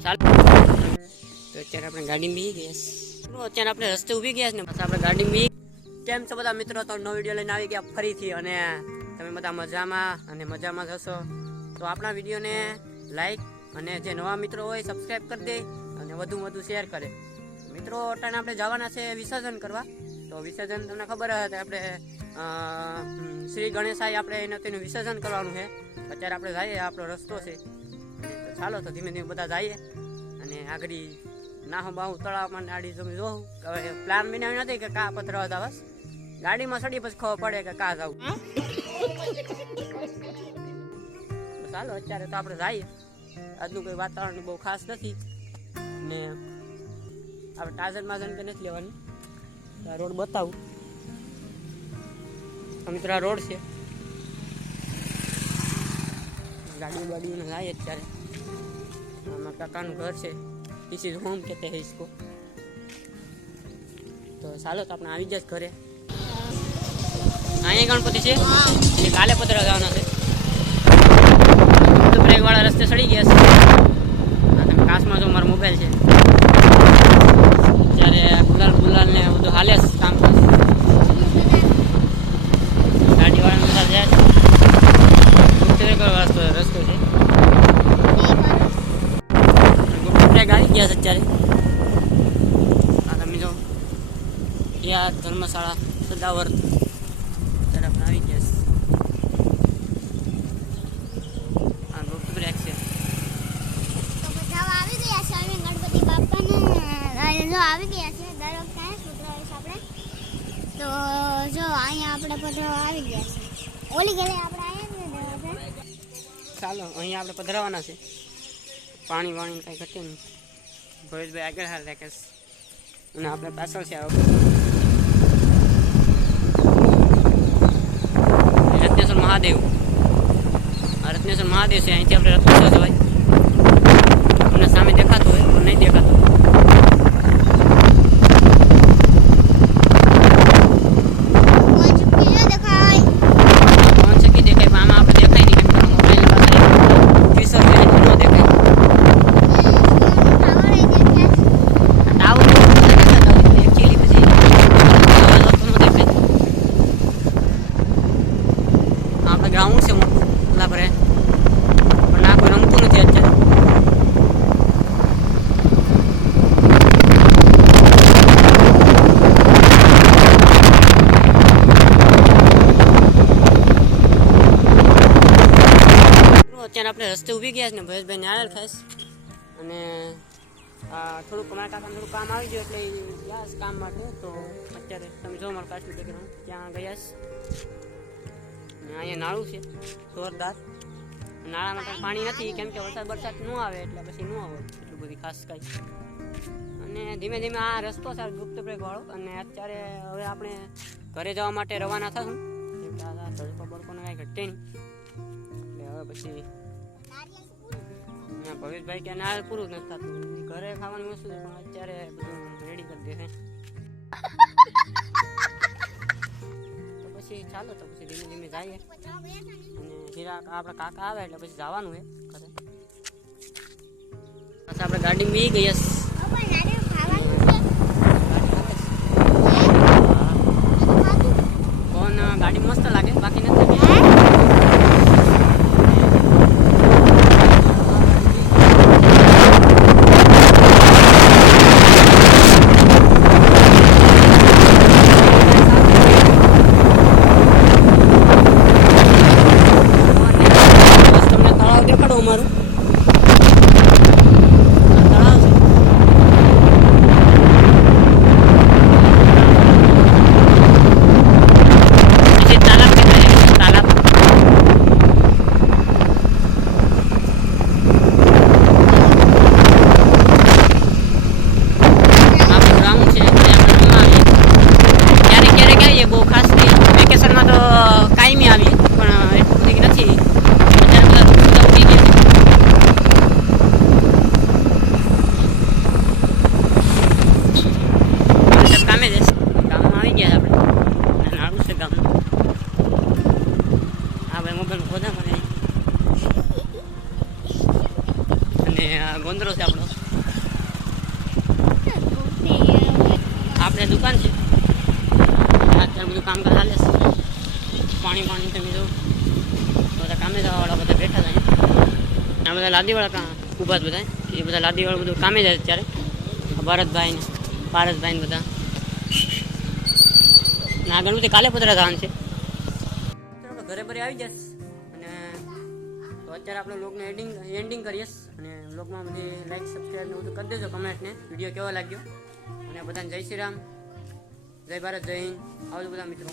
ચાલ તો અત્યારે આપણે ગાડી બી ગયા અત્યારે આપણે રસ્તે ઊભી ગયા ને પછી આપણે ગાડી બી કેમ છો બધા મિત્રો તો નવો વિડીયો લઈને આવી ગયા ફરીથી અને તમે બધા મજામાં અને મજામાં જશો તો આપણા વિડીયોને લાઈક અને જે નવા મિત્રો હોય સબસ્ક્રાઈબ કરી દે અને વધુ શેર કરે મિત્રો અટાણે આપણે જવાના છે વિસર્જન કરવા તો વિસર્જન તમને ખબર હશે આપણે શ્રી ગણેશાઈ આપણે તેનું વિસર્જન કરવાનું છે અત્યારે આપણે જઈએ આપણો રસ્તો છે તો ચાલો તો ધીમે ધીમે બધા જઈએ અને આગળ નાહો બાહુ તળાવમાં આડી તમે જોઉં હવે પ્લાન બનાવ્યું નથી કે કા પથરાવા જવાસ ગાડીમાં સડી પછી ખબર પડે કે કા જવું ચાલો અત્યારે તો આપણે જઈએ આજનું કોઈ વાતાવરણ બહુ ખાસ નથી ને આપણે ટાઝન માઝન કે નથી લેવાની રોડ બતાવું મિત્રો આ રોડ છે ગાડી વાડીને જાય અત્યારે અમારા કાકાનું ઘર છે ધીસ ઇઝ હોમ કહેતે હૈ इसको તો ચાલો તો આપણે આવી જાય ઘરે અહીંયા ગણપતિ છે એટલે કાલે પતરા જવાના છે તો બ્રેક વાળા રસ્તે સડી ગયા છે અને કાશમાં જો મારો મોબાઈલ છે ત્યારે ગુલાલ ને બધું હાલે કામ ગાડી વાળા બધા જાય રસ્તો છે આવી ગયા છે અત્યારે આ તમે જો યા ધર્મશાળા સદાવર્ત અત્યારે આપણે આવી ગયા છે આ રોડ બ્રેક છે તો બધા આવી ગયા છે અમે ગણપતિ બાપાને જો આવી ગયા છે દર વખતે સુધરાવીશ આપણે તો જો અહીંયા આપણે બધા આવી ગયા છે ઓલી ગલે આપણે આવ્યા ને ચાલો અહીંયા આપણે પધરાવાના છે પાણી વાણી કાંઈ ઘટે નહીં ભવેશભાઈ આગળ હાલ રાખે અને આપણે પાછળ છે રત્નેશ્વર મહાદેવ આ રત્નેશ્વર મહાદેવ છે અહીંથી આપણે રત્નેશ્વર જવાય તમને સામે દેખાતું હોય પણ નહીં દેખાતું ગ્રાઉન્ડ છે મોટું એટલા ભરે પણ ના કોઈ રમતું નથી અત્યારે આપણે રસ્તે ઊભી ગયા છે ને ભેશભાઈ નાળિયેર ખાઈશ અને થોડુંક અમારા કાકાને થોડું કામ આવી ગયું એટલે ગયા છે કામ માટે તો અત્યારે તમે જો મારું કાચું દેખાડું ત્યાં ગયા છે અહીંયા નાળું છે જોરદાર નાળામાં કંઈ પાણી નથી કેમ કે વરસાદ ન આવે એટલે પછી ન આવે એટલું બધી ખાસ કાંઈ અને ધીમે ધીમે આ રસ્તો છે ગુપ્ત બ્રેક વાળો અને અત્યારે હવે આપણે ઘરે જવા માટે રવાના થશું કેમ કે આ તડકો બડકોને કાંઈ ઘટે નહીં એટલે હવે પછી ભવેશભાઈ કે નાળ પૂરું જ નથી થતું ઘરે ખાવાનું વસ્તુ પણ અત્યારે બધું રેડી કરી દે છે ચાલો તો પછી ધીમે ધીમે જઈએ અને હીરા આપણા કાકા આવે એટલે પછી જવાનું છે ઘરે પછી આપણે ગાડી બી ગયા કોણ ગાડી મસ્ત લાગે બાકી નથી અમારું તળાવ છે ગોંદરો છે આપણો. આપણે દુકાન છે અત્યારે બધું કામકાજ ચાલે છે. પાણી તમે જો બધા કામે જવાવાળા બધા બેઠા હતા અહીંયા. આ બધા લાદીવાળા ઊભા જ બધા એ બધા લાદીવાળા બધું કામે જાય અત્યારે. ભરતભાઈ ને પારસભાઈ ને બધા ના ગણપતિ કાલે પધરા ધાન છે. ઘરે ભરે આવી જશે અને તો અત્યારે આપણે લોકને એન્ડિંગ કરીએ અને લોકમાં બધી લાઈક સબસ્ક્રાઈબ ને બધું કરી દેજો કમેન્ટ ને વિડીયો કેવો લાગ્યો અને બધાને જય શ્રી રામ, જય ભારત, જય હિન્દ. આવજો બધા મિત્રો.